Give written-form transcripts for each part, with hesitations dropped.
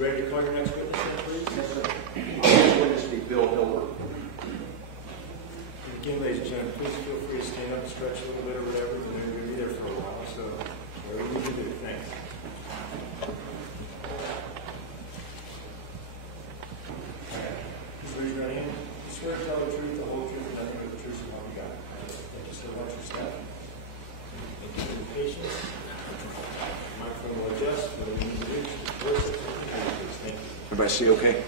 You ready to call your next witness, please? Yes, sir. Next witness will be Bill Hilbert. Again, ladies and gentlemen, please feel free to stand up and stretch a little bit or whatever. We're going to be there for a while, so whatever you need to do. Thanks. Please raise your right hand. Swear to tell the truth, the whole truth, and nothing but the truth, so help you God. Thank you so much for staff. Thank you for your patience. The microphone will adjust. Whatever you need to do, thank you. Everybody see okay?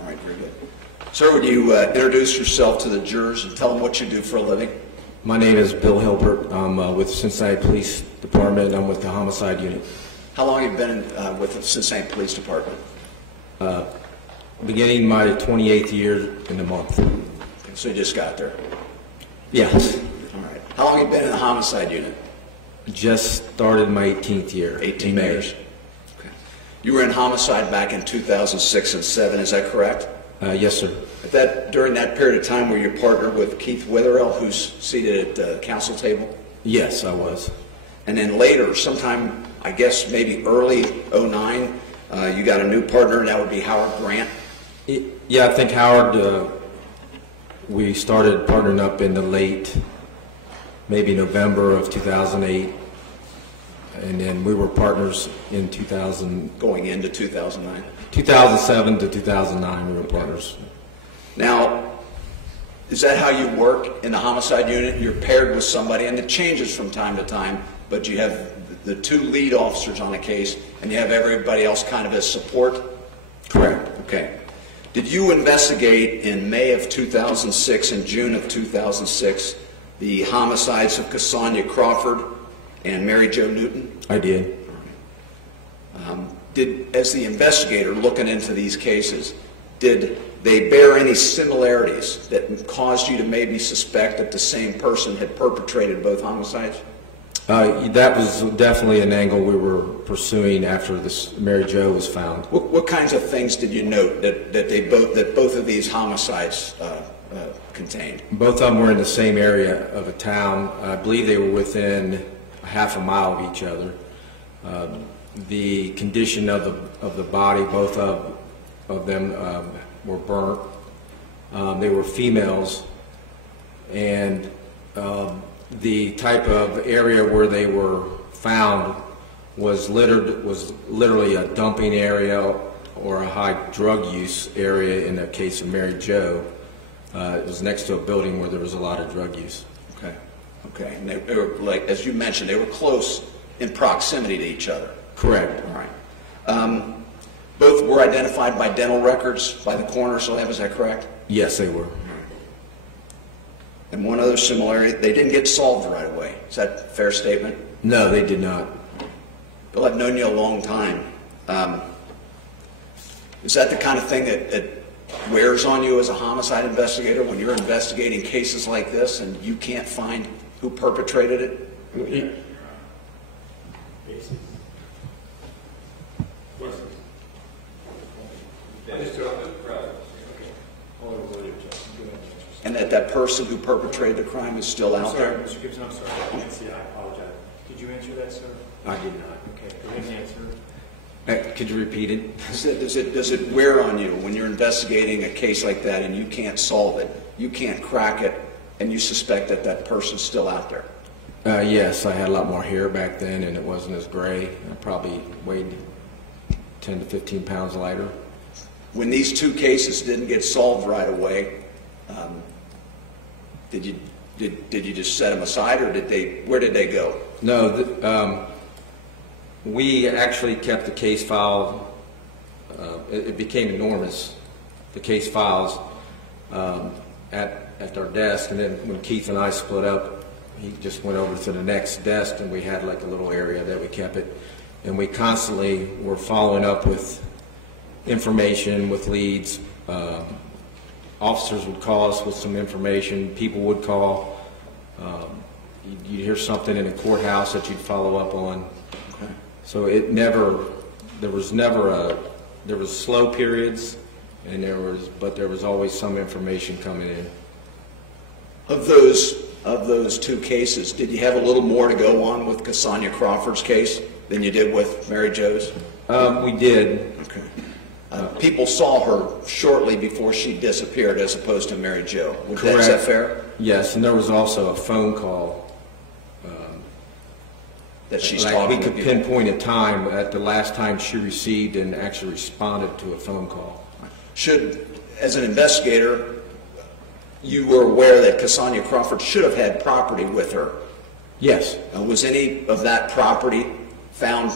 All right, very good. Sir, would you introduce yourself to the jurors and tell them what you do for a living? My name is Bill Hilbert. I'm with Cincinnati Police Department. I'm with the homicide unit. How long have you been with the Cincinnati Police Department? Beginning my 28th year in a month. Okay, so you just got there. Yes. All right. How long have you been in the homicide unit? Just started my 18th year. 18 years. Okay. You were in homicide back in 2006 and 7, is that correct? Yes, sir. During that period of time, were you partnered with Keith Witherell, who's seated at the council table? Yes, I was. And then later, sometime, I guess maybe early 09, you got a new partner, and that would be Howard Grant? Yeah, I think Howard, we started partnering up in the late, maybe November of 2008. And then we were partners in 2000. Going into 2009? 2007 to 2009, we were partners. Now, is that how you work in the homicide unit? You're paired with somebody, and it changes from time to time, but you have the two lead officers on a case, and you have everybody else kind of as support? Correct. Okay. Did you investigate in May of 2006 and June of 2006 the homicides of Cassandra Crawford and Mary Jo Newton? I did. As the investigator looking into these cases, did they bear any similarities that caused you to maybe suspect that the same person had perpetrated both homicides? That was definitely an angle we were pursuing after this Mary Jo was found. What kinds of things did you note that both of these homicides contained? Both of them were in the same area of a town. I believe they were within half a mile of each other. The condition of the body, both of them were burnt. They were females, and the type of area where they were found was literally a dumping area or a high drug use area. In the case of Mary Jo, it was next to a building where there was a lot of drug use. Okay. Okay. And they were, like, as you mentioned, they were close in proximity to each other. Correct. All right. Both were identified by dental records by the coroner's lab, is that correct? Yes, they were. And one other similarity, they didn't get solved right away. Is that a fair statement? No, they did not. Bill, I've known you a long time. Is that the kind of thing that wears on you as a homicide investigator when you're investigating cases like this and you can't find who perpetrated it? And that person who perpetrated the crime is still out there? Mr. Gibson, I'm sorry. I can't see it. I apologize. Did you answer that, sir? I did not. Okay. Go ahead and answer. Could you repeat it? Does it wear on you when you're investigating a case like that and you can't solve it, you can't crack it, and you suspect that that person's still out there? Yes, I had a lot more hair back then, and it wasn't as gray. I probably weighed 10 to 15 pounds lighter. When these two cases didn't get solved right away, did you just set them aside, or where did they go? No, we actually kept the case file. It became enormous, the case files, at our desk, and then when Keith and I split up, he just went over to the next desk, and we had like a little area that we kept it, and we constantly were following up with information, with leads. Officers would call us with some information. People would call. You'd hear something in a courthouse that you'd follow up on. Okay. So there was slow periods, and but there was always some information coming in. Of those two cases, did you have a little more to go on with Cassandra Crawford's case than you did with Mary Jo's? We did. Okay. People saw her shortly before she disappeared as opposed to Mary Jo. Correct. Is that fair? Yes, and there was also a phone call. That she's Like talking we could to you. pinpoint a time at the last time she received and actually responded to a phone call. As an investigator, you were aware that Cassandra Crawford should have had property with her. Yes. Was any of that property found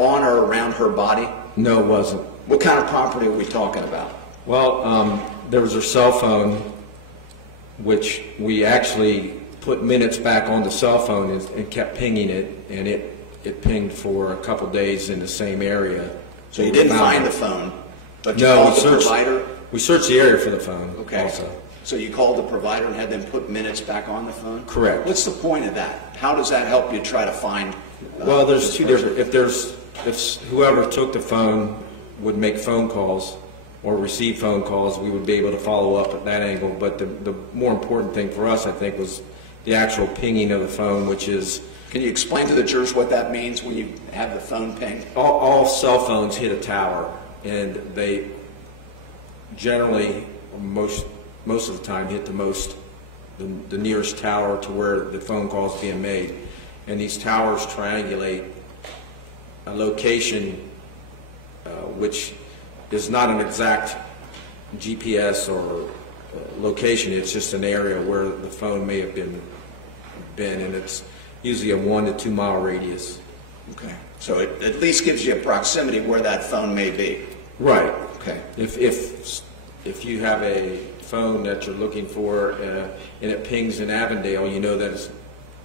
on or around her body? No, it wasn't. What kind of property are we talking about? Well, there was her cell phone, which we actually put minutes back on the cell phone and kept pinging it, and it pinged for a couple days in the same area. So you didn't find the phone, but you No, called the provider? We searched the area for the phone. Okay. Also. So you called the provider and had them put minutes back on the phone? Correct. What's the point of that? How does that help you try to find? Well, there's this two person? different. If whoever took the phone would make phone calls or receive phone calls, we would be able to follow up at that angle. But the more important thing for us, I think, was the actual pinging of the phone, which is. Can you explain to the jurors what that means when you have the phone pinged? All cell phones hit a tower, and they generally, most of the time, hit the nearest tower to where the phone call is being made. And these towers triangulate a location which is not an exact GPS or location. It's just an area where the phone may have been, and it's usually a 1 to 2 mile radius. Okay. So it at least gives you a proximity where that phone may be. Right. Okay. If you have a phone that you're looking for and it pings in Avondale, you know that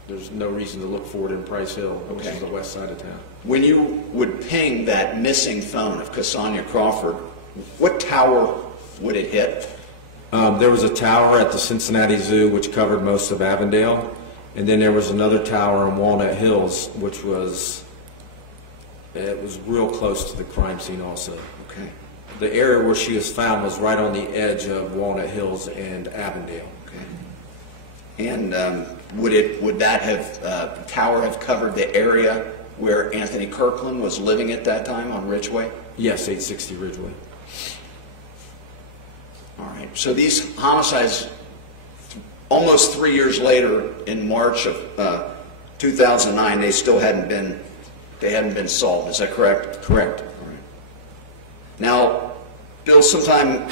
there's no reason to look for it in Price Hill, which is the west side of town. When you would ping that missing phone of Cassandra Crawford, what tower would it hit? There was a tower at the Cincinnati Zoo which covered most of Avondale, and then there was another tower in Walnut Hills, which was real close to the crime scene also. Okay. The area where she was found was right on the edge of Walnut Hills and Avondale. Okay. And would that tower have covered the area where Anthony Kirkland was living at that time on Ridgeway? Yes, 860 Ridgeway. All right. So these homicides, almost 3 years later, in March of 2009, they still hadn't been solved. Is that correct? Correct. All right. Now, Bill, sometime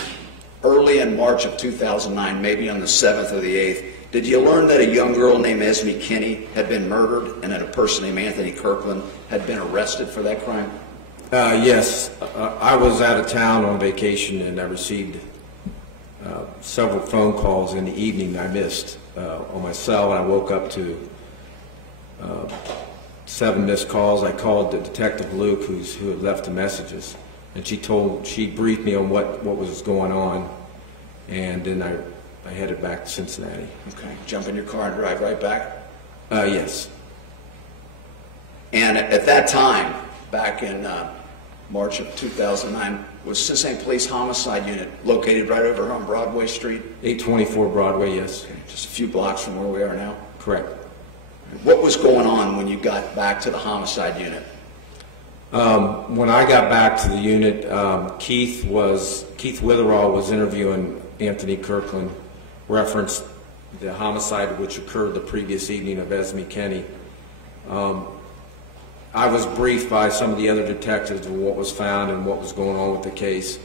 early in March of 2009, maybe on the 7th or the 8th, did you learn that a young girl named Esme Kinney had been murdered and that a person named Anthony Kirkland had been arrested for that crime? Yes. I was out of town on vacation, and I received several phone calls in the evening I missed on my cell. I woke up to 7 missed calls. I called Detective Luke, who had left the messages, and she briefed me on what was going on, and then I headed back to Cincinnati. Okay. Jump in your car and drive right back? Yes. And at that time, back in March of 2009, was Cincinnati Police Homicide Unit located right over here on Broadway Street? 824 Broadway, yes. Okay. Just a few blocks from where we are now? Correct. What was going on when you got back to the Homicide Unit? When I got back to the unit, Keith Witherall was interviewing Anthony Kirkland, referenced the homicide which occurred the previous evening of Esme Kinney. I was briefed by some of the other detectives on what was found and what was going on with the case.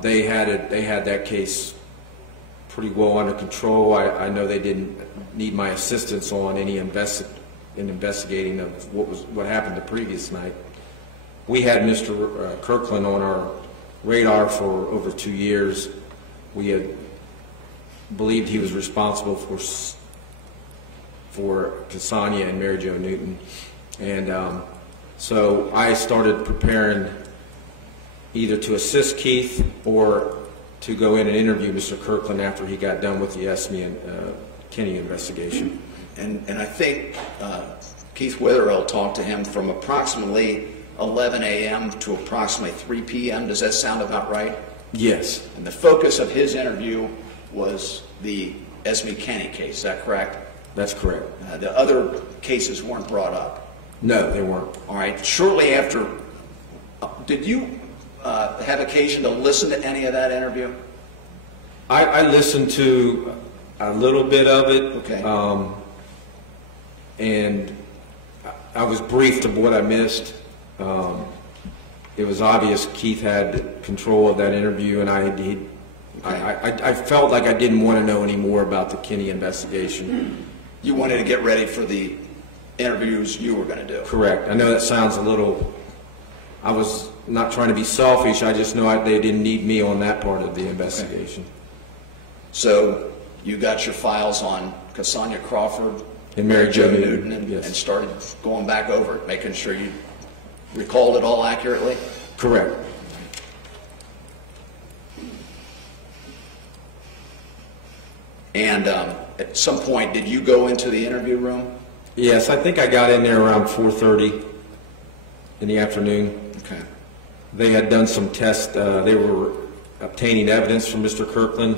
They had that case pretty well under control. I know they didn't need my assistance on any investigating of what happened the previous night. We had Mr. Kirkland on our radar for over 2 years. We had believed he was responsible for Cassandra and Mary Jo Newton. And so I started preparing either to assist Keith or to go in and interview Mr. Kirkland after he got done with the Esme and Kinney investigation. And I think Keith Witherell talked to him from approximately 11 a.m. to approximately 3 p.m. Does that sound about right? Yes. And the focus of his interview was the Esme Kinney case. Is that correct? That's correct. The other cases weren't brought up. No, they weren't. All right. Shortly after, did you have occasion to listen to any of that interview? I listened to a little bit of it. Okay. And I was briefed of what I missed. It was obvious Keith had control of that interview, and I felt like I didn't want to know any more about the Kinney investigation. You wanted to get ready for the interviews you were going to do. Correct. I know that sounds a little, I was not trying to be selfish, I just know they didn't need me on that part of the investigation. Okay. So you got your files on Cassandra Crawford And Mary Jo Newton Yes. and started going back over it, making sure you recalled it all accurately? Correct. And at some point, did you go into the interview room? Yes, I think I got in there around 4:30 in the afternoon. Okay. They had done some tests. They were obtaining evidence from Mr. Kirkland.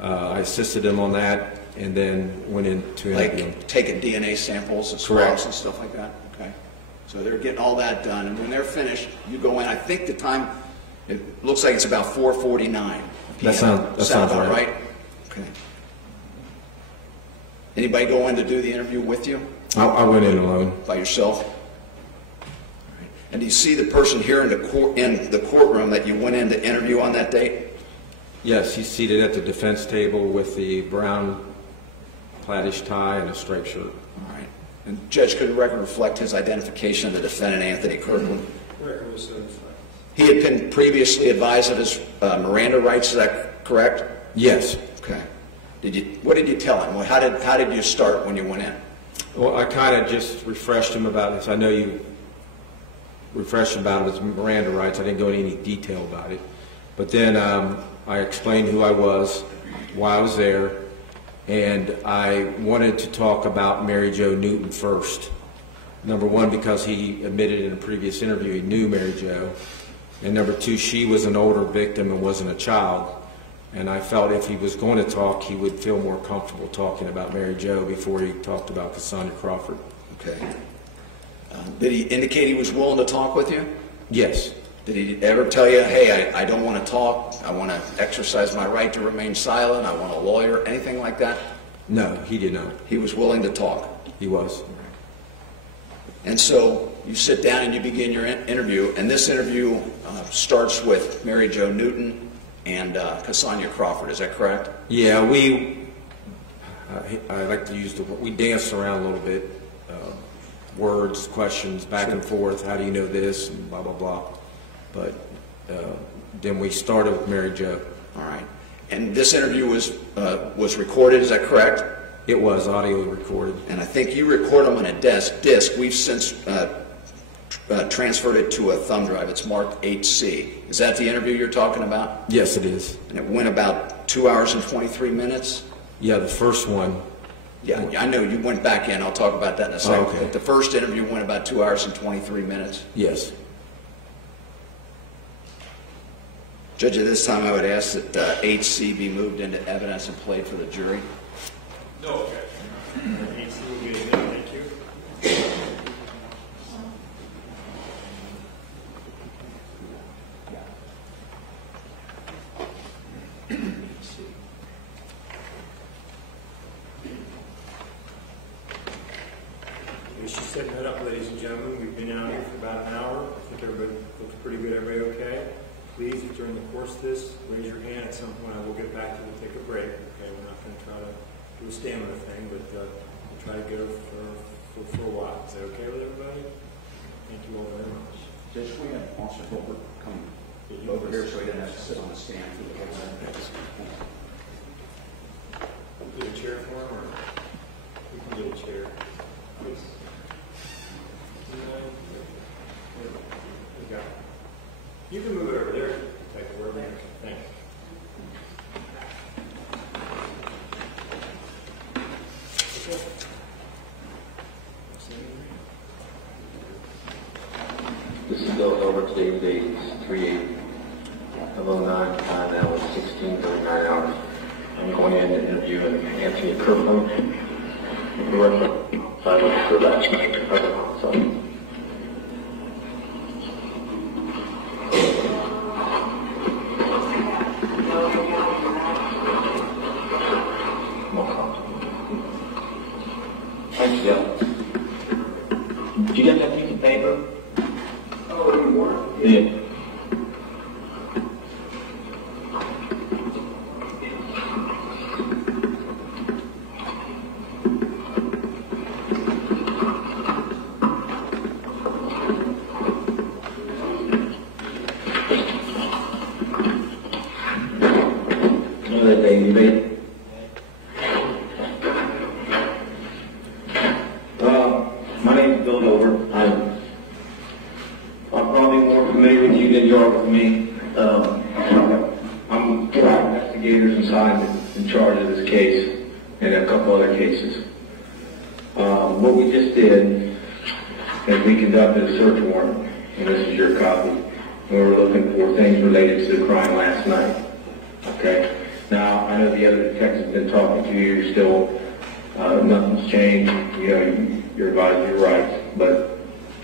I assisted them on that, and then went into interview. Like taking DNA samples and swabs and stuff like that? Okay. So they're getting all that done, and when they're finished, you go in. I think the time, it looks like it's about 4:49. That sounds about right. Okay. Anybody go in to do the interview with you? I went in alone. By yourself? And do you see the person here in the courtroom that you went in to interview on that date? Yes, he's seated at the defense table with the brown plaidish tie and a striped shirt. All right. And Judge, could the record reflect his identification of the defendant, Anthony Kirkland? Record was certified. He had been previously advised of his Miranda rights, is that correct? Yes. Okay. What did you tell him? Well, how did you start when you went in? Well, I kind of just refreshed him about this. I know you refreshed him about his Miranda rights. I didn't go into any detail about it. But then I explained who I was, why I was there, and I wanted to talk about Mary Jo Newton first. Number one, because he admitted in a previous interview he knew Mary Jo. And number two, she was an older victim and wasn't a child. And I felt if he was going to talk, he would feel more comfortable talking about Mary Jo before he talked about Cassandra Crawford. Okay. Did he indicate he was willing to talk with you? Yes. Did he ever tell you, hey, I don't want to talk, I want to exercise my right to remain silent, I want a lawyer, anything like that? No, he did not. He was willing to talk? He was. And so you sit down and you begin your interview, and this interview starts with Mary Jo Newton and Cassandra Crawford, is that correct? Yeah, I like to use we danced around a little bit, words, questions, back and forth, how do you know this, and blah, blah, blah. But then we started with Mary Jo. All right. And this interview was recorded, is that correct? It was audio recorded. And I think you record them on a disc. We've since transferred it to a thumb drive. It's marked 8C. Is that the interview you're talking about? Yes, it is. And it went about 2 hours and 23 minutes? Yeah, the first one. Yeah, I know you went back in. I'll talk about that in a second. Oh, okay. But the first interview went about 2 hours and 23 minutes. Yes. Judge, at this time I would ask that 8C be moved into evidence and played for the jury. No, okay. 8C will get it in, thank you. She's setting that up, ladies and gentlemen. We've been out here for about an hour. I think everybody looks pretty good. Everybody okay? Please, if during the course of this, raise your hand at some point. I will get back to you and take a break. Okay, we're not going to try to do a stamina thing, but we'll try to go for a while. Is that okay with everybody? Thank you all very much. Judge, we have Officer Holbert come over here so he doesn't have to sit on the stand for the whole thing. Get a chair for him, or we can get a chair. Please. You can move it over there. Take it wherever you can. Thank you. This is going over today's date, 3/8 of 09, time now is 16:39 hours. I'm going in to interview Anthony Kirkland, the record I went through last night to cover homicide. Another day, debate. My name is Bill Dover. I'm probably more familiar with you than you are with me. I'm trial investigators and scientists in charge of this case and a couple other cases. What we just did is we conducted a search warrant, and this is your copy. We were looking for things related to the crime last night. Okay? Now, I know the other detectives have been talking to you. You're still, nothing's changed. You know, you're advised your rights. But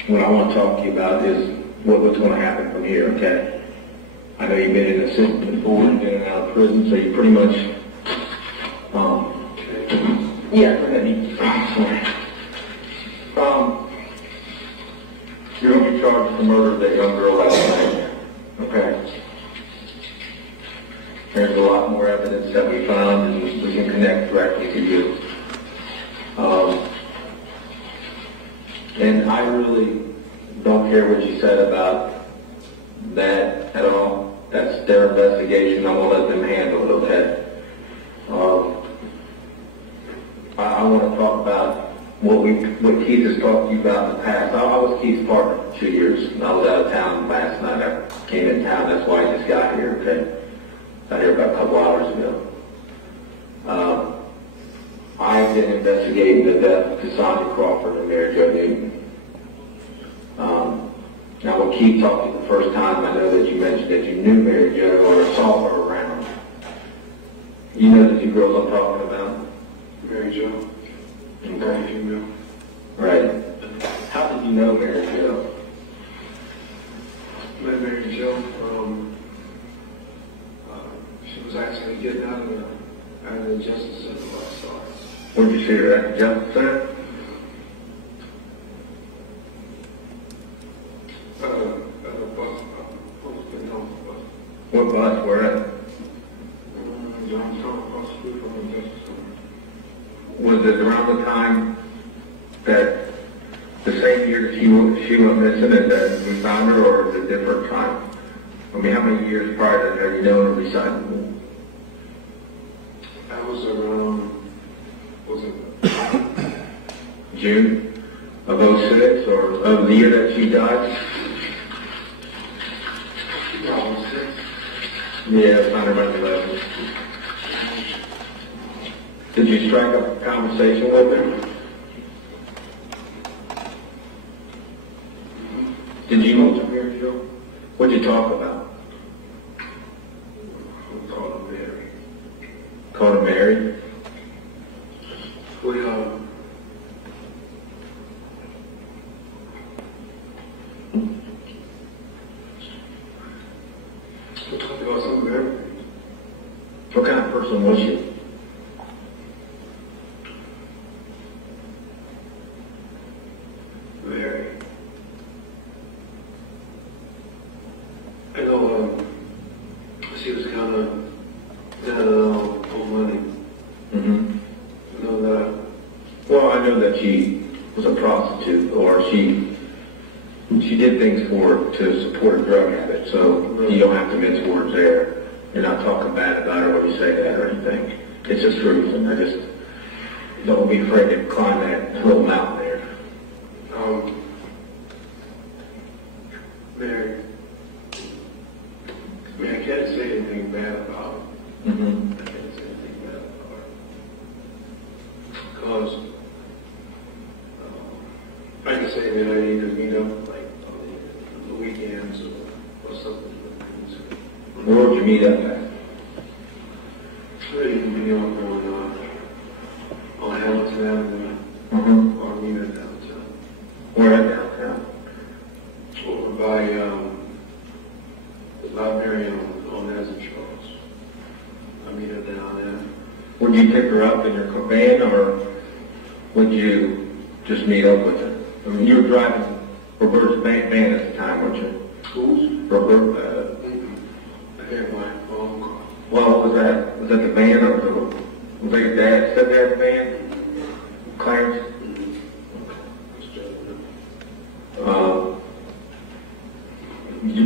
what I want to talk to you about is what's going to happen from here, okay? I know you've been in the system before, you've been in and out of prison, so you pretty much, yeah, go ahead. You're going to be charged for murder of that young girl last night, okay? There's a lot more evidence that we found, and we can connect directly to you. And I really don't care what you said about that at all. That's their investigation. I'm going to let them handle it, okay? I want to talk about what Keith has talked to you about in the past. I was Keith's partner for 2 years. I was out of town last night. I came in town. That's why I just got here, okay? Got here about a couple hours ago. I've been investigating the death of Cassandra Crawford and Mary Jo Newton. Now, when Keith talked to you the first time, I know that you mentioned that you knew Mary Jo or saw her around. You know the two girls I'm talking about? Mary Jo. Okay. Right. How did you know Mary Jo? Met Mary Jo. She was actually getting out of the Justice Center when I saw her. Where'd you see her at the Justice Center? What bus? Where at? Johnstown, across the street from the Justice Center. Was it around the time that the same year that she went missing and that we found her, or was it a different time? I mean, how many years prior to that have you known her besides? That was around, was it June of 06, or of the year that she died? 2006? Yeah, found her about 11. Did you strike up a conversation with her? Did you know Mary Jo? What'd you talk about? We called her Mary. Called her Mary? We talked about some of everything. What kind of person was she? Mary. I know, she was kind of down on money. Mm-hmm. I know that. Well, I know that she was a prostitute, or she did things to support a drug habit, so you don't have to mince words there. You're not talking bad about her when you say that or anything. It's the truth, and I just don't be afraid to climb that little mountain there. Mary, I mean, I can't say anything bad about her. Mm-hmm. I can't say anything bad about her. Because I can say that I either meet up like on the weekends or something. Where would you meet up at? So you can be on Hamilton Avenue Mm-hmm. or meet her downtown. Where at downtown? Over by the library on Nazareth Charles. I meet her down there. Would you pick her up in your van, or would you just meet up with her? I mean, you were driving Robert's van at the time, weren't you? Who's? Robert, I had my own car. well, what was that? Was that the van, or was that your dad sitting there in the van? Clarence?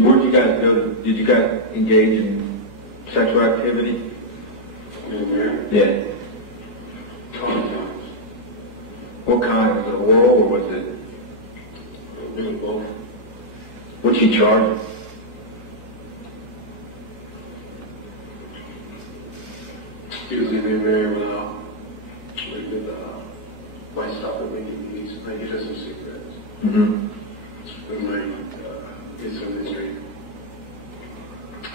Where'd you guys go? Did Did you guys engage in sexual activity? Yeah. What kind? Was it oral or was it? What's she charged? Usually we marry with my stuff that we can use, like he does some cigarettes. Mm-hmm. And my it's on the street.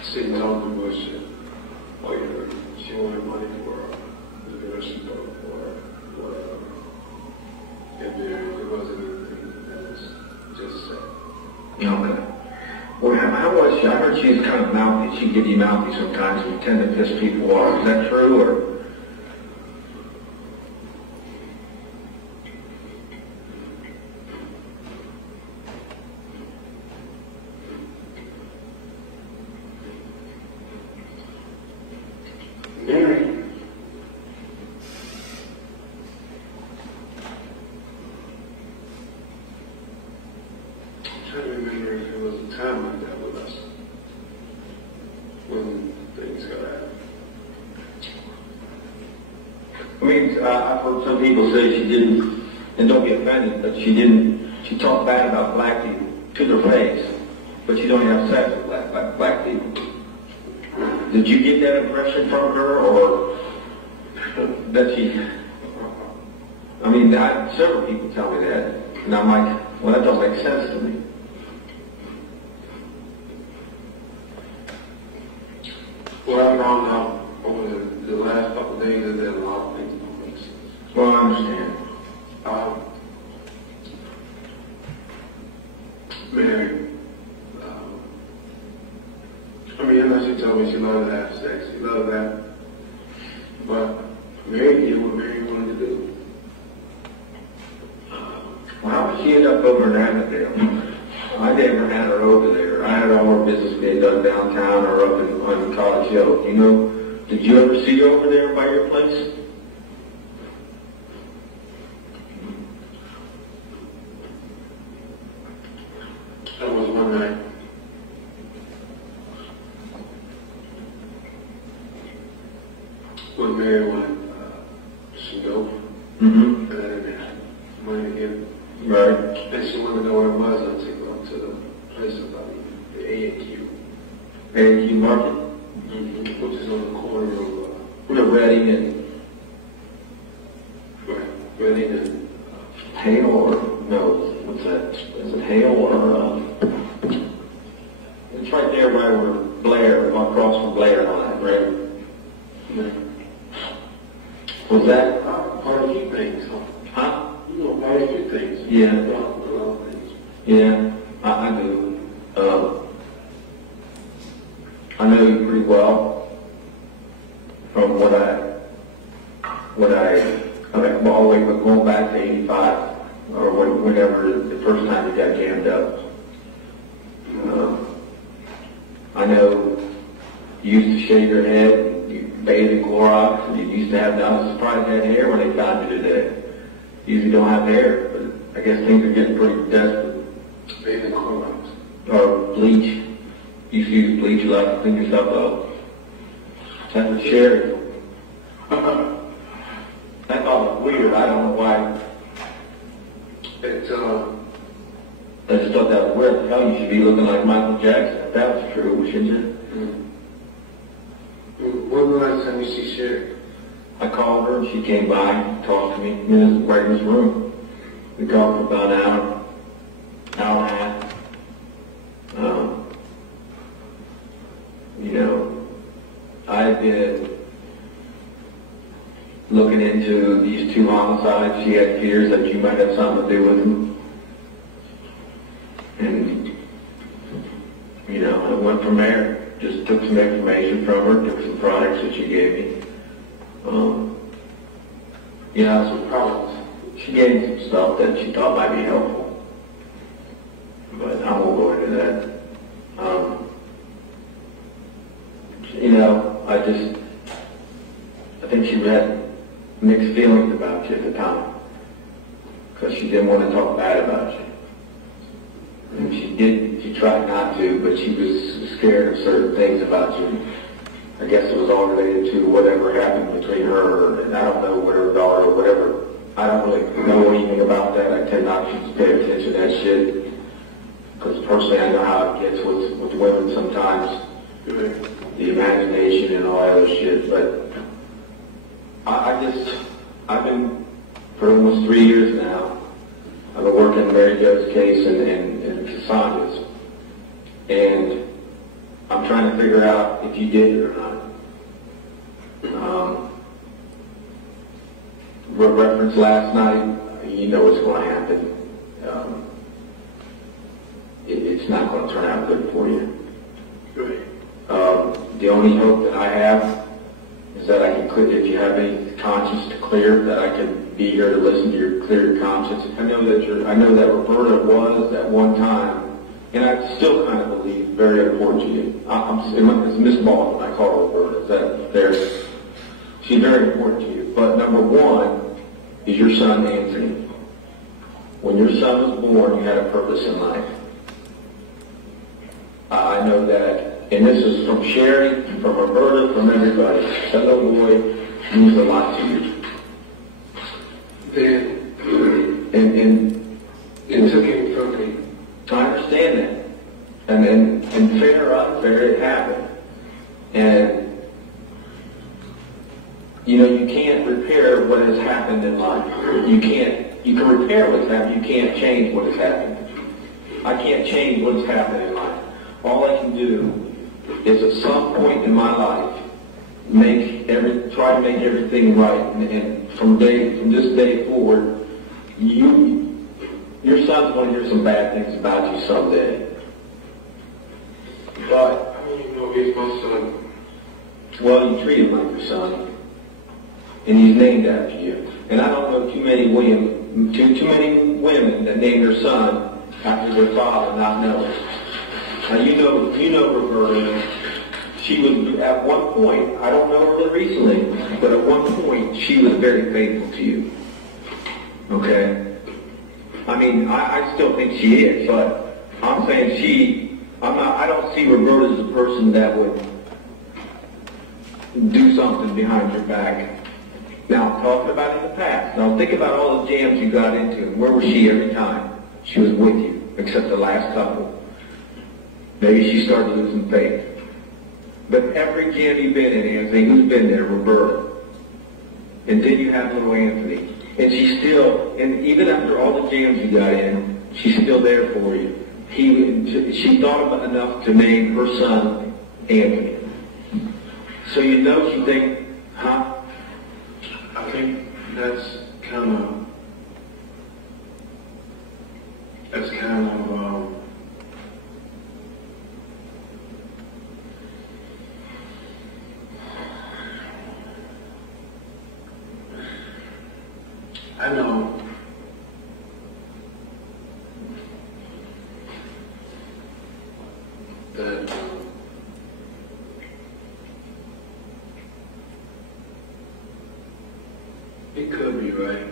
Sitting on the bush, she wanted money for the grocery store or whatever. And there wasn't anything that was just said. Okay. Well, how was she? I heard she was kind of mouthy. She'd get you mouthy sometimes and tend to piss people off. Is that true, or? Mary. I'm trying to remember if there was a time like that with us when things got out. I mean, I've heard some people say she didn't, and don't be offended, but she talked bad about black people to their face, but she don't have sex with black people. Did you get that impression from her, or that she, I mean, several people tell me that, and I'm like, well, that don't make sense to me. Well, I found out over the last couple of days that there are a lot of things that don't make sense. Well, I understand. Mary, I mean, I know she told me she loved to have sex. She loved that. But Mary did what Mary wanted to do. Well, how did she end up over in Avondale? I never had her over there. I had all her business being done downtown or up on College Hill. You know, did you ever see her over there by your place? That was one night. When Mary wanted some dope. Mm-hmm. And I didn't have money to give. Right. And she wanted to know where it was. I took her to the place of the A&Q. A&Q Market? Mm-hmm. Which is on the corner of Reading and Reading and Hale, or no, what's that? Is it Hale or it's right there by where Blair, across from Blair on that road. Was that? quite a few things, huh? You know, quite a few things. Yeah. A lot of things. Yeah, I do. I know you pretty well from what I all the way going back to 85 or whenever the first time you got jammed up. I know you used to shave your head, you bathe in Clorox, and you used to have, I was surprised you had hair when they found you today. You usually don't have hair, but I guess things are getting pretty desperate. Bathe in Clorox. Or bleach. You used to use bleach a lot to clean yourself up. That's what Sherry. That thought was weird. I don't know why. I just thought that was weird. Hell, you should be looking like Michael Jackson. If that was true, shouldn't you? When was the last time you see Sherry? I called her and she came by and talked to me right in this room. We talked for about an hour and a half. You know, I've been looking into these two homicides. She had fears that you might have something to do with them. And, you know, I went from there. Just took some information from her, took some products that she gave me. You know, some products. She gave me some stuff that she thought might be helpful. But I won't go into that. You know, I think she had mixed feelings about you at the time. Because she didn't want to talk bad about you. And she tried not to, but she was scared of certain things about you. I guess it was all related to whatever happened between her and I don't know, what her daughter or whatever. I don't really know anything about that. I tend not to pay attention to that shit. Because personally I know how it gets with women sometimes. The imagination and all that other shit. But I've been, for almost 3 years now, I've been working Mary Jo's case and Cassandra's. And I'm trying to figure out if you did it or not. Reference last night, you know what's going to happen. It's not going to turn out good for you. The only hope that I have is that I can clear, if you have any conscience to clear, that I can be here to listen to your clear conscience. I know that Roberta was at one time, and I still kind of believe very important to you. It's Miss Baldwin, I call her Roberta. Is that fair? She's very important to you. But number one is your son, Anthony. When your son was born, you had a purpose in life. I know that, and this is from Sherry, from Roberta, from everybody. That little boy means a lot to you. And it took him from me. I understand that. And fair or unfair, it happened. And you know, you can't repair what has happened in life. You can repair what's happened, you can't change what has happened. I can't change what's happened in life. All I can do is at some point in my life try to make everything right. And from this day forward, your son's going to hear some bad things about you someday. But I don't even know if he's my son. well, you treat him like your son. And he's named after you. And I don't know too many women that name their son after their father, not knowing. Now you know Roberta. She was at one point, I don't know her really recently, but at one point she was very faithful to you. Okay? I mean, I still think she is, but I'm saying I don't see Roberta as a person that would do something behind your back. Now, I'm talking about in the past. Now, think about all the jams you got into. Where was she every time? She was with you, except the last couple. Maybe she started losing faith. But every jam you've been in, Anthony, who's been there? Roberta. And then you have little Anthony. And she's still, and even after all the jams you got in, she's still there for you. She thought about enough to name her son Anthony. So you know she think, huh? I think that's kind of I know that it could be right.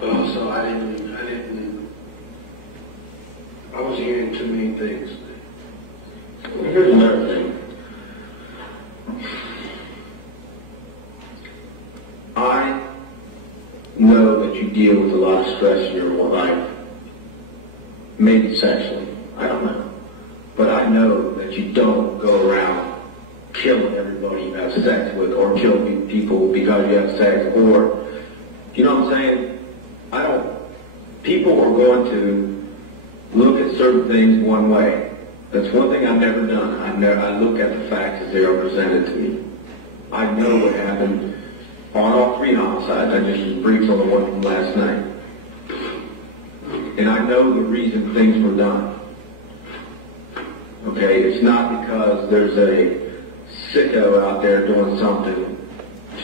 But also I was hearing too many things. Here's another thing. I know that you deal with a lot of stress in your life. Maybe sexually, I don't know. But I know that you don't go around killing everybody you have sex with or kill people because you have sex or, you know what I'm saying? People are going to look at certain things one way. That's one thing I've never done. I look at the facts as they are presented to me. I know what happened on all 3 homicides. I just briefed on the one from last night. And I know the reason things were done. Okay, it's not because there's a sicko out there doing something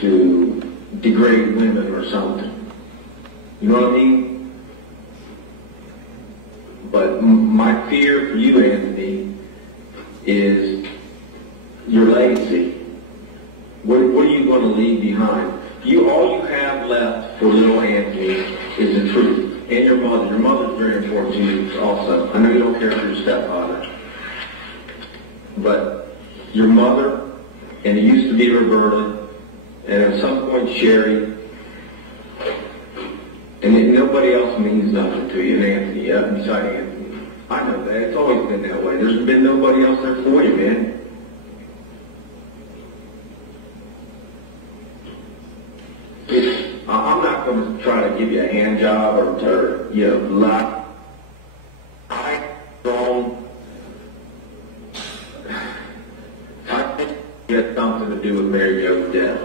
to degrade women or something. You know what I mean? But my fear for you, Anthony, is your legacy. What are you going to leave behind? All you have left for little Anthony is the truth. And your mother. Your mother's very important to you also. I know you don't care for your stepfather. but your mother, and it used to be Roberta, and at some point Sherry, and nobody else means nothing to you, and Anthony, besides Anthony. I know that. It's always been that way. There's been nobody else there for you, man. I'm not going to try to give you a hand job or you know, lie. I think it had something to do with Mary Jo's death.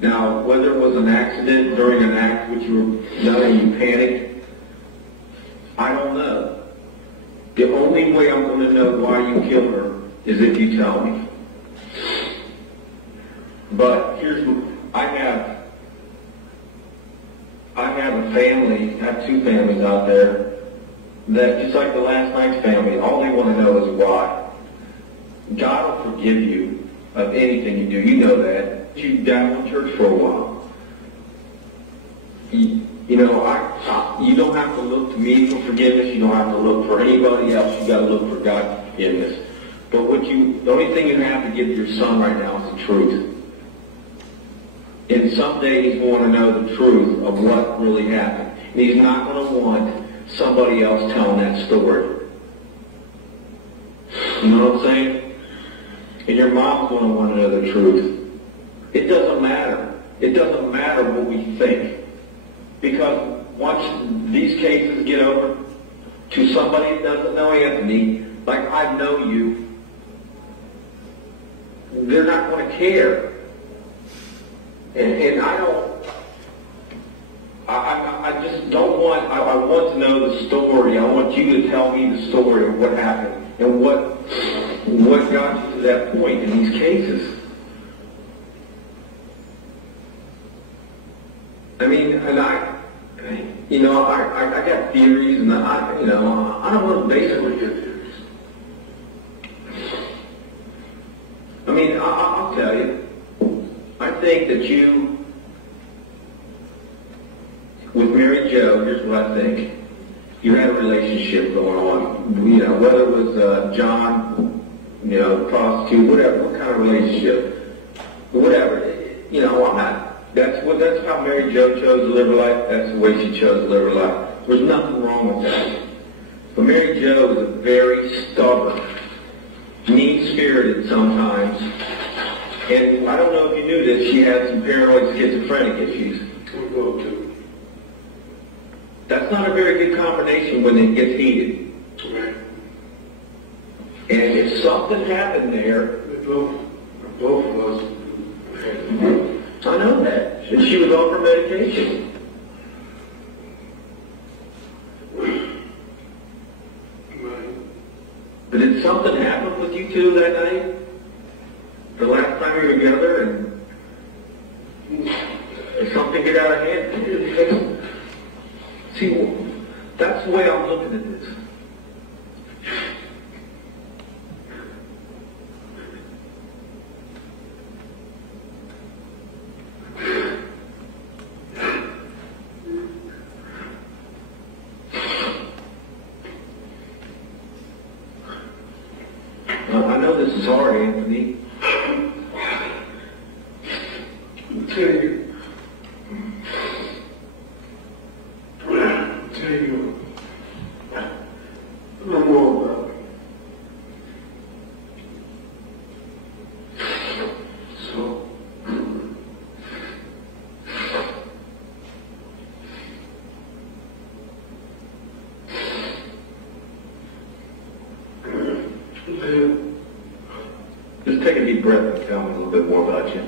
Now, whether it was an accident during an act which you were done and you panicked, I don't know. The only way I'm going to know why you killed her is if you tell me. But here's what I have a family, I have two families out there that, just like the last night's family, all they want to know is why. God will forgive you of anything you do. You know that. You've down in church for a while. You know, you don't have to look to me for forgiveness. You don't have to look for anybody else. You got to look for God's forgiveness. But the only thing you have to give your son right now is the truth. And someday he's going to know the truth of what really happened. And he's not going to want somebody else telling that story. You know what I'm saying? And your mom's going to want to know the truth. It doesn't matter. It doesn't matter what we think. Because once these cases get over to somebody that doesn't know Anthony, like I know you, they're not going to care. And I just don't want, I want to know the story. I want you to tell me the story of what happened and what got you to that point in these cases. I mean, and I got theories, and I don't want to basically get theories. I mean, I'll tell you. I think that you, with Mary Jo, here's what I think. You had a relationship going on. You know, whether it was John, you know, prostitute, whatever, what kind of relationship, whatever. You know, I'm not. That's how Mary Jo chose to live her life. That's the way she chose to live her life. There's nothing wrong with that. But Mary Jo is a very stubborn, mean-spirited sometimes. And I don't know if you knew this, she had some paranoid schizophrenic issues. That's not a very good combination when it gets heated. Right. And if something happened there... Both of us. I know that. And she was on her medication. Right. But did something happen with you two that night? The last time we were together, and did something get out of hand? See, that's the way I'm looking at this. I know this is hard, Anthony. Tell you a little more about it. So, just take a deep breath and tell me a little bit more about you.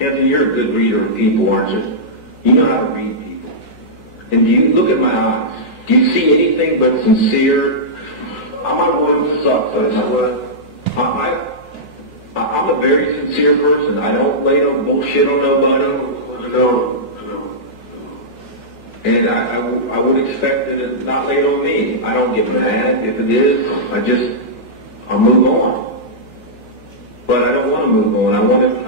Anthony, you're a good reader of people, aren't you? You know how to read people. And do you look at my eyes? Do you see anything but sincere? I might want to suck, but you know what? I'm a very sincere person. I don't lay no bullshit on nobody. No. And I would expect that it not laid on me. I don't get mad. If it is, I'll move on. but I don't want to move on. I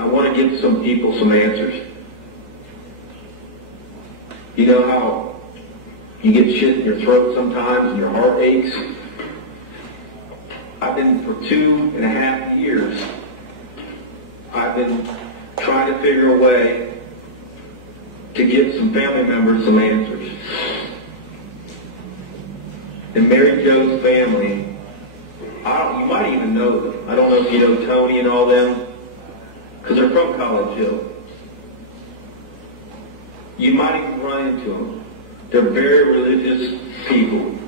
want to give some people some answers. You know how you get shit in your throat sometimes and your heart aches? I've been, for 2.5 years, I've been trying to figure a way to give some family members some answers. And Mary Jo's family, you might even know them. I don't know if you know Tony and all them, because they're from College Hill. You might even run into them. They're very religious people.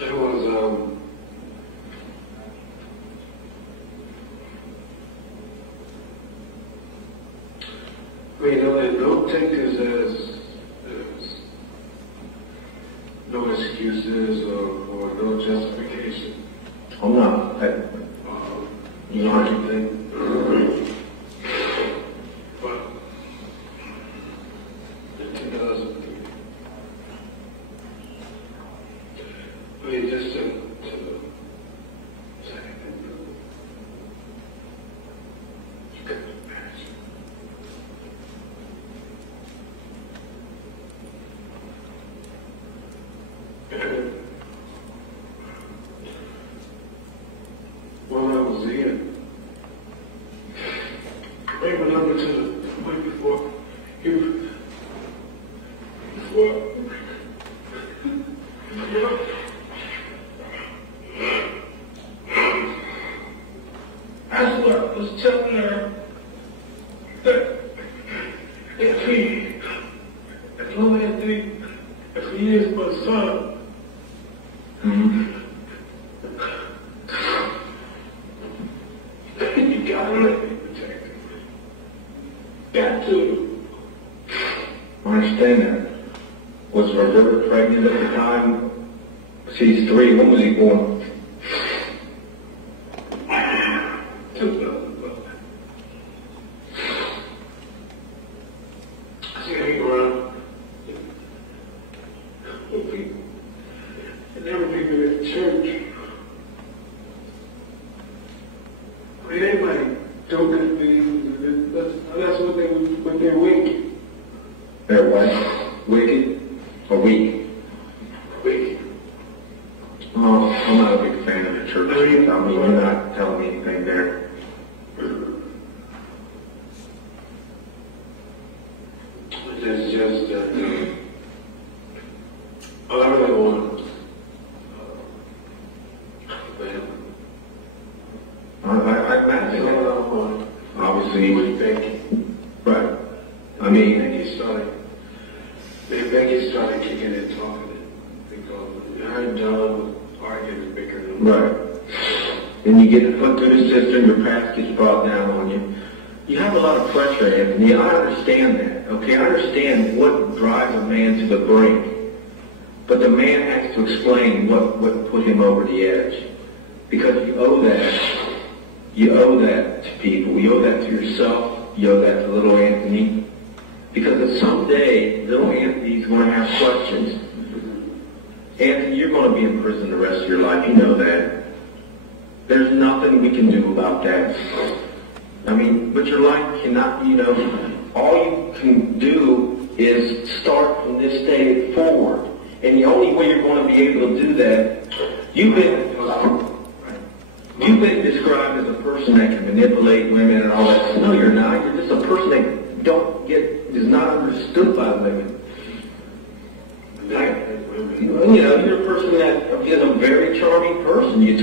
It was, don't take this as no excuses or no justification. I'm not. You know anything. But in 2003, just to say, you couldn't imagine. When I was in, I went over to the point before I was telling her that if Lord had if he is my son, you gotta let me protect him. Got to. I understand that. Was Roberta pregnant at the time? She's 3. When was he born? 2012. I see him around with people. And there were people at church. I mean, everybody joking at me. That's what they're wicked. They're what? Wicked or weak? Wicked. Oh, I'm not a big fan of the church. I mean, you're not telling me anything there. It's just that I really want I imagine that. Obviously, with Becky. right. I mean, Becky started kicking and talking because her and John was arguing and bickering. right. And you get put through the system, your past gets brought down on you. You have a lot of pressure, Anthony. I understand that. Okay, I understand what drives a man to the brink. But the man has to explain what put him over the edge. Because you owe that. You owe that to people. You owe that to yourself. You owe that to little Anthony. Because someday, little Anthony's going to have questions. Anthony, you're going to be in prison the rest of your life. You know that. There's nothing we can do about that. I mean, but your life cannot, all you can do is start from this day forward. And the only way you're going to be able to do that, you've been described as a person that can manipulate women and all that. No, you're not. You're just a person that is not understood by women. You're a person that is a very charming person. You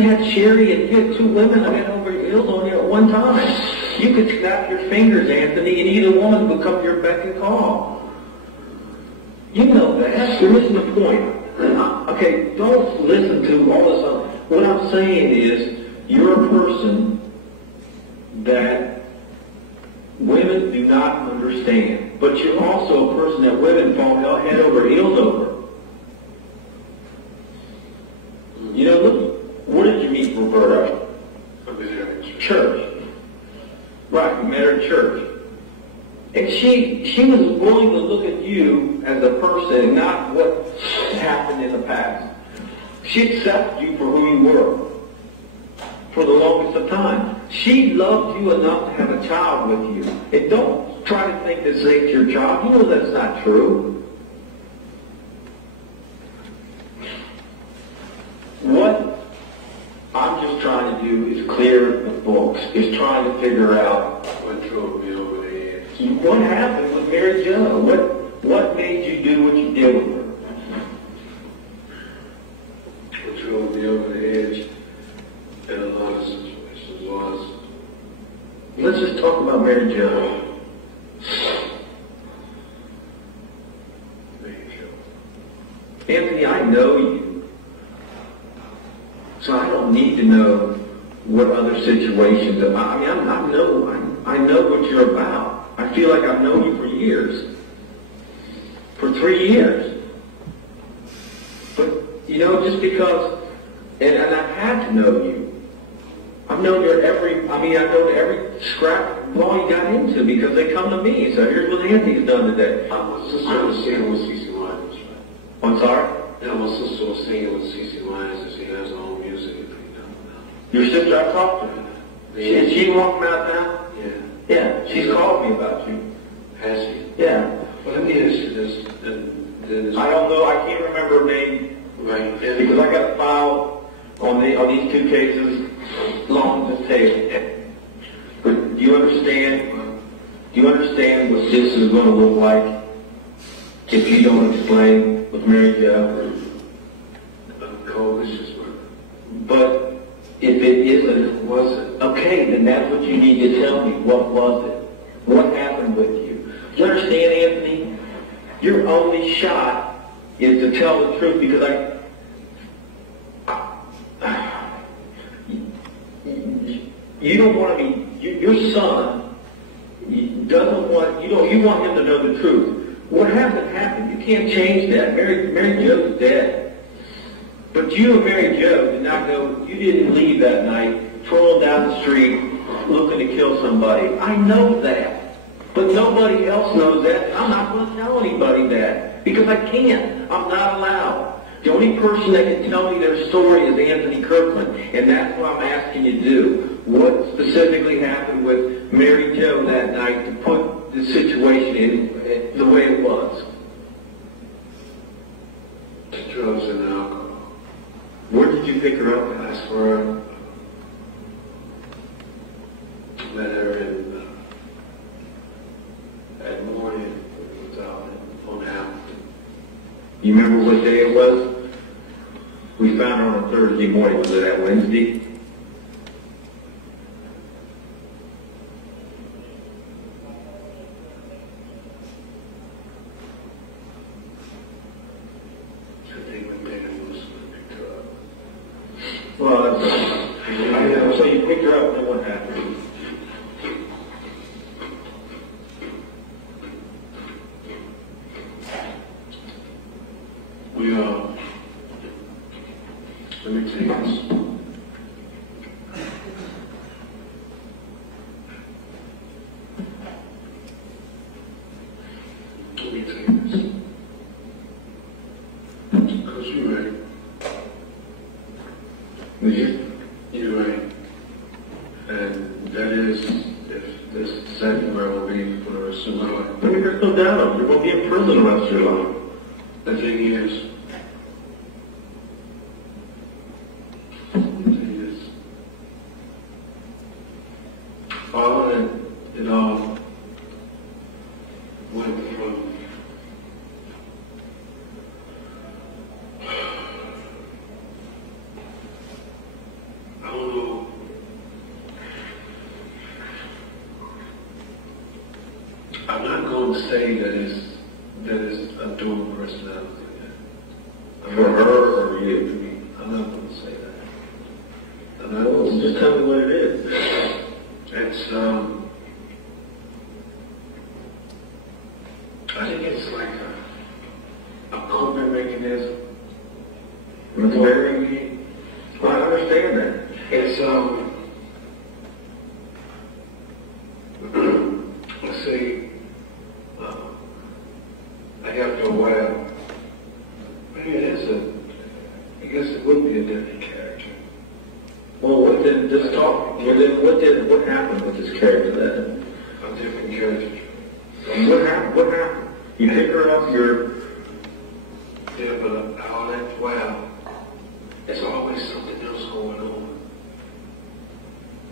had Sherry and you had 2 women that went over your heels on you at one time. You could snap your fingers, Anthony, and either one would come your beck and call. You know that. You're missing the point. Okay, don't listen to all this other. What I'm saying is, you're a person that women do not understand. But you're also a person that women fall head over heels over. Look, where did you meet Roberta? Church. Church. Right, we met her at church. And she was willing to look at you as a person and not what happened in the past. She accepted you for who you were for the longest of time. She loved you enough to have a child with you. And don't try to think this ain't your child. You know that's not true. What I'm just trying to do is clear the books, is trying to figure out What drove me over the edge? what happened with Mary Jo. What made you do what you did with her? What drove me over the edge in a lot of situations was, Let's just talk about Mary Jo. Anthony, I know you. So I don't need to know what other situations. I mean, I know what you're about. I feel like I've known you for years. For 3 years. But, you know, just because, and I've had to know you. I've known your I know every scrap law you got into because they come to me. So here's what Anthony's done today. my sister was singing with CeCe Winans, right? I'm sorry? Yeah, my sister was singing with CeCe Winans, and she has her own music. Your sister, I talked to her. Is she walking out now? Yeah. Yeah, she's called me about you. Has she? Yeah. Well, let me ask you this. I don't know, I can't remember her name. Right. Because I got a file on these two cases long as this table. But do you understand? Do you understand what this is going to look like if you don't explain with Mary Jo? But if it isn't, okay, then that's what you need to tell me. What was it? What happened with you? Do you understand, Anthony? Your only shot is to tell the truth because you don't want to be, your son doesn't want, you want him to know the truth. What happened. You can't change that. Mary Jo's dead. But you and Mary Jo did not know, you didn't leave that night, strolling down the street, looking to kill somebody. I know that. But nobody else knows that. I'm not going to tell anybody that. Because I can't. I'm not allowed. The only person that can tell me their story is Anthony Kirkland. And that's what I'm asking you to do. What specifically happened with Mary Jo that night to put the situation in the way it was? Drugs and alcohol. Where did you pick her up at? That's where I met her in that morning. It was out on Hamilton. You remember what day it was? We found her on a Thursday morning. Was it that Wednesday? I think we made it loose when we picked her up. Well, that's right. So you picked her up, and then what happened? Let me take this. Let me take this. Because you're right. You're right. And that is, if this is exactly where I will be for the rest of my life. I mean, there's no doubt. You're going to be in prison the rest of your life. The thing is, following it all went from I don't know. I'm not going to say that is a dual personality. For her or you? I'm not going to say that. I'm not Well, going to just tell me what it is. It's I think it's like a coping mechanism. Repairing me? Well, I understand that. It's what happened with this character then? A different character. What happened? You pick her up, Yeah, but all that while, there's always something else going on.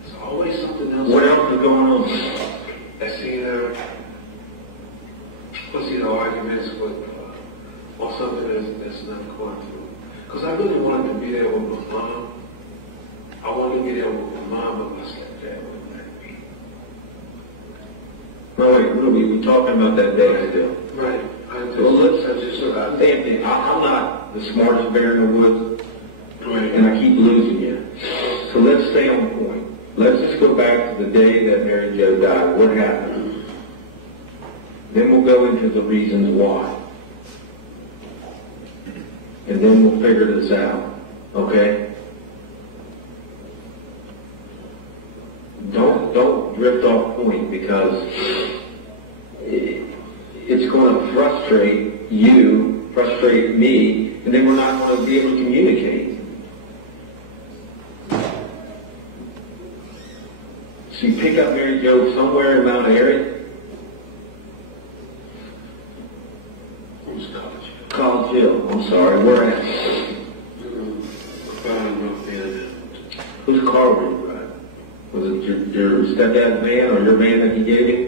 There's always something else. What else is going on? I see her, what's the arguments with, or something that's not going through. Because I really wanted to be there with my mom. I wanted to be there with my mom, but my stepdad wouldn't let me. No, wait, we talking about that day still. Right. Anthony, I'm not the smartest bear in the woods, Right. and I keep losing you. So let's stay on point. Let's just go back to the day that Mary Jo died. What happened? Then we'll go into the reasons why. And then we'll figure this out. Okay? Don't drift off point, because it's going to frustrate you, frustrate me, and then we're not going to be able to communicate. So you pick up Mary Jo somewhere in Mount Airy? Who's college? College Hill. I'm sorry, where at? Whose car were you riding? Was it your stepdad's van or your van that he gave you?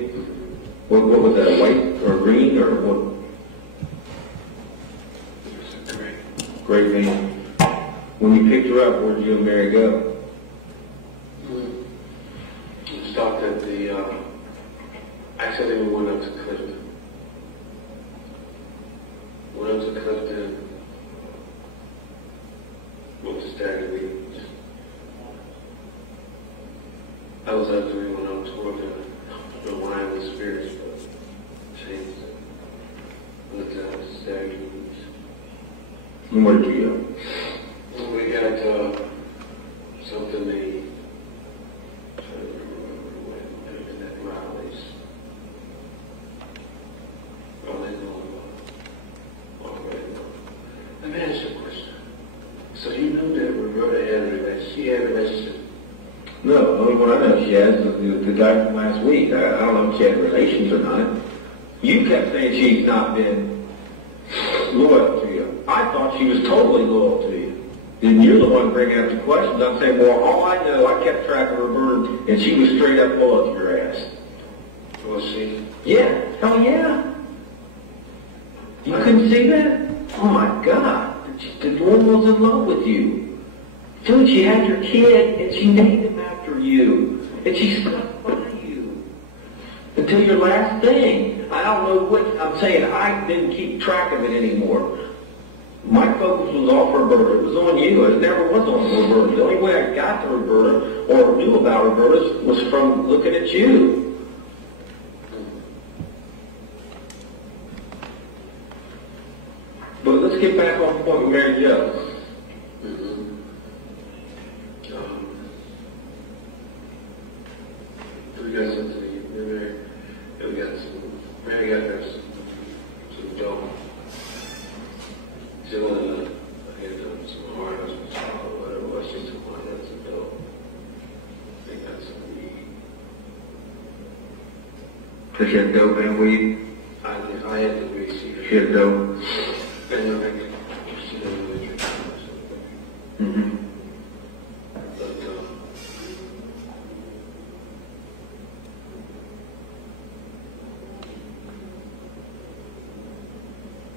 What was that, white or green or what? It was a Great van. When you picked her up, where'd you and Mary go? We stopped at the, actually we went up to Clifton. Went up to Clifton, went to Stagger Beach. I was after we went up toward the wine and spirits, but changed it. Went down to Stagger Beach. And where did you And we got something they trying to remember when that Riley's. Oh, they know let me ask you a question. So you knew that Roberta had a relationship? She had a relationship? go? No, the only one I know she has is the guy from last week. I don't know if she had relations or not. You kept saying she's not been loyal to you. I thought she was totally loyal to you. Then you're the one bringing up the questions. I'm saying, well, all I know, I kept track of Roberta, and she was straight up full of your ass. Was she? Yeah, hell yeah. You couldn't see that? Oh my God, the woman was in love with you. Dude, she had your kid and she named him after you. And she stuck by you. Until your last thing. I don't know what, I'm saying I didn't keep track of it anymore. My focus was off Roberta. It was on you. It never was on Roberta. The only way I got to Roberta or knew about Roberta was from looking at you. But let's get back on point with Mary Jo. We got something, we got some, Mary got her some dope. She wanted to get some hard or whatever, she took one of some dope. They got some weed. Does she have dope and weed? I had the weed, She had dope. And she didn't really drink much. Mm-hmm. But,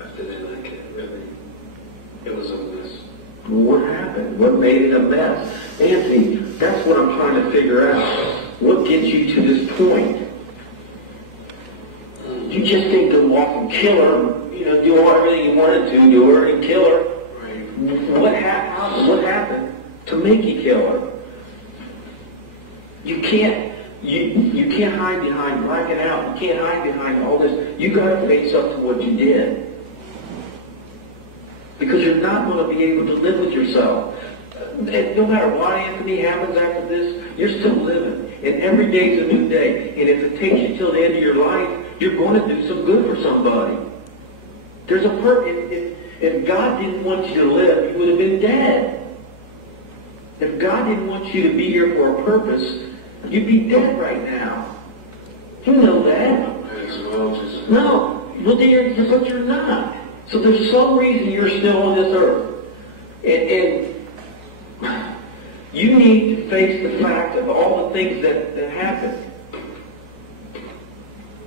after that, I can't really, it was a mess. What happened? What made it a mess? Anthony, that's what I'm trying to figure out. What gets you to this point? You just think to walk and kill her, do everything you wanted to her and kill her. Right. What happened to make you kill her? You can't hide behind blacking out. You can't hide behind all this. You got to face up to what you did. Because you're not going to be able to live with yourself. And no matter what, Anthony, happens after this, you're still living. And every day's a new day. And if it takes you till the end of your life, you're going to do some good for somebody. There's a purpose. If God didn't want you to live, you would have been dead. If God didn't want you to be here for a purpose, You'd be dead right now. You know that. No. Well, dear, but you're not. So there's some reason you're still on this earth. And you need to face the fact of all the things that happened.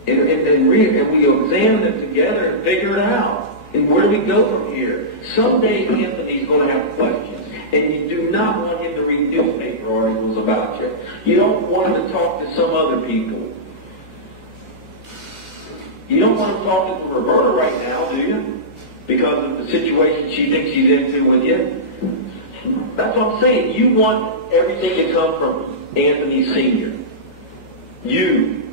And we examine it together and figure it out. And where do we go from here? Someday Anthony's going to have questions. And you do not want him to read newspaper articles about you. You don't want him to talk to some other people. You don't want to talk to Roberta right now, do you? Because of the situation she thinks she's into with you. That's what I'm saying. You want everything to come from Anthony Sr. You.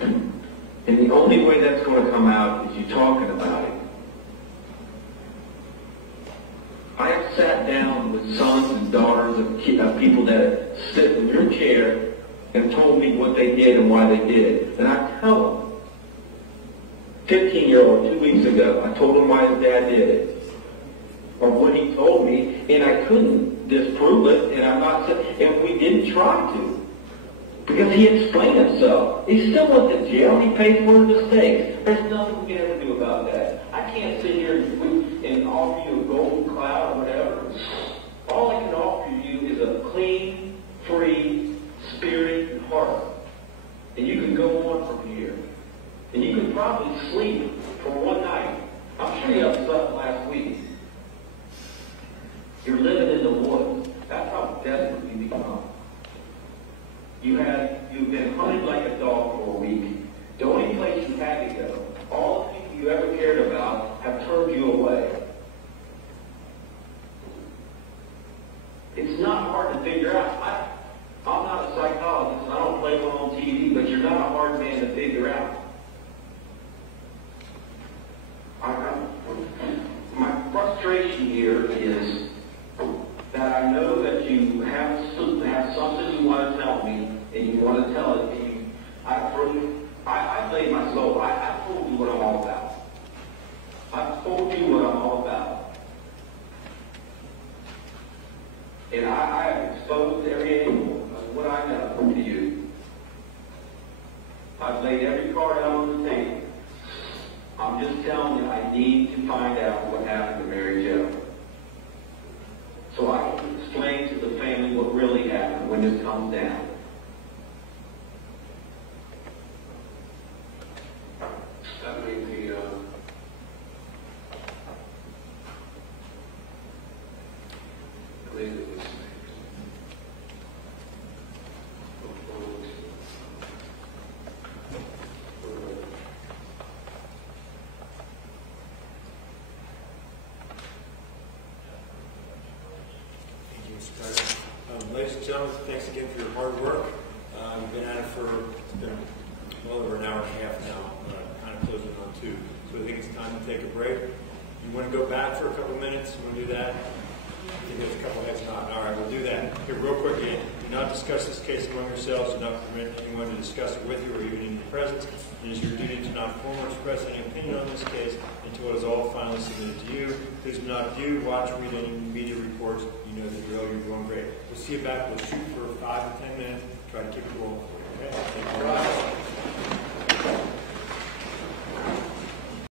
And the only way that's going to come out is you talking about it. I have sat down with sons and daughters of people that sit in your chair and told me what they did and why they did. And I tell them, 15-year-old 2 weeks ago, I told him why his dad did it. Or what he told me, and I couldn't disprove it, and we didn't try to. Because he explained himself. He still went to jail. He paid for his mistakes. There's nothing we can ever do about that. I can't sit here and offer you a golden cloud or whatever. All I can offer you is a clean, free spirit and heart. And you can go on from here. And you can probably sleep for one night. I'm sure you haven't slept last week. You're living in the woods. That's how desperate you become. You've been hunted like a dog for a week. The only place you had to go, all the people you ever cared about have turned you away. It's not hard to figure out. I'm not a psychologist. I don't play one on TV, but you're not a hard man to figure out. My frustration here is that I know that you have something you want to tell me, and you want to tell it, and I laid my soul. I told you what I'm all about. I've told you what I'm all about. And I have exposed every angle of what I know to you. I've laid every card out on the table. I'm just telling you, I need to find out what happened to Mary Jo. So I can explain to the family what really happened when this comes down. That made the Ladies and gentlemen, thanks again for your hard work. We've been at it for well over an hour and a half now, kind of closing on 2. So I think it's time to take a break. You want to go back for a couple minutes? You want to do that? I think there's a couple heads nodding. All right, we'll do that. Here, real quick again. Do not discuss this case among yourselves. Do not permit anyone to discuss it with you or even in your presence. It is your duty to not form or express any opinion on this case until it is all finally submitted to you. Please do not watch, read any media reports. You know the drill. You're doing great. We'll see you back. We'll shoot for 5 to 10 minutes. Try to keep it rolling. Okay? Thank you.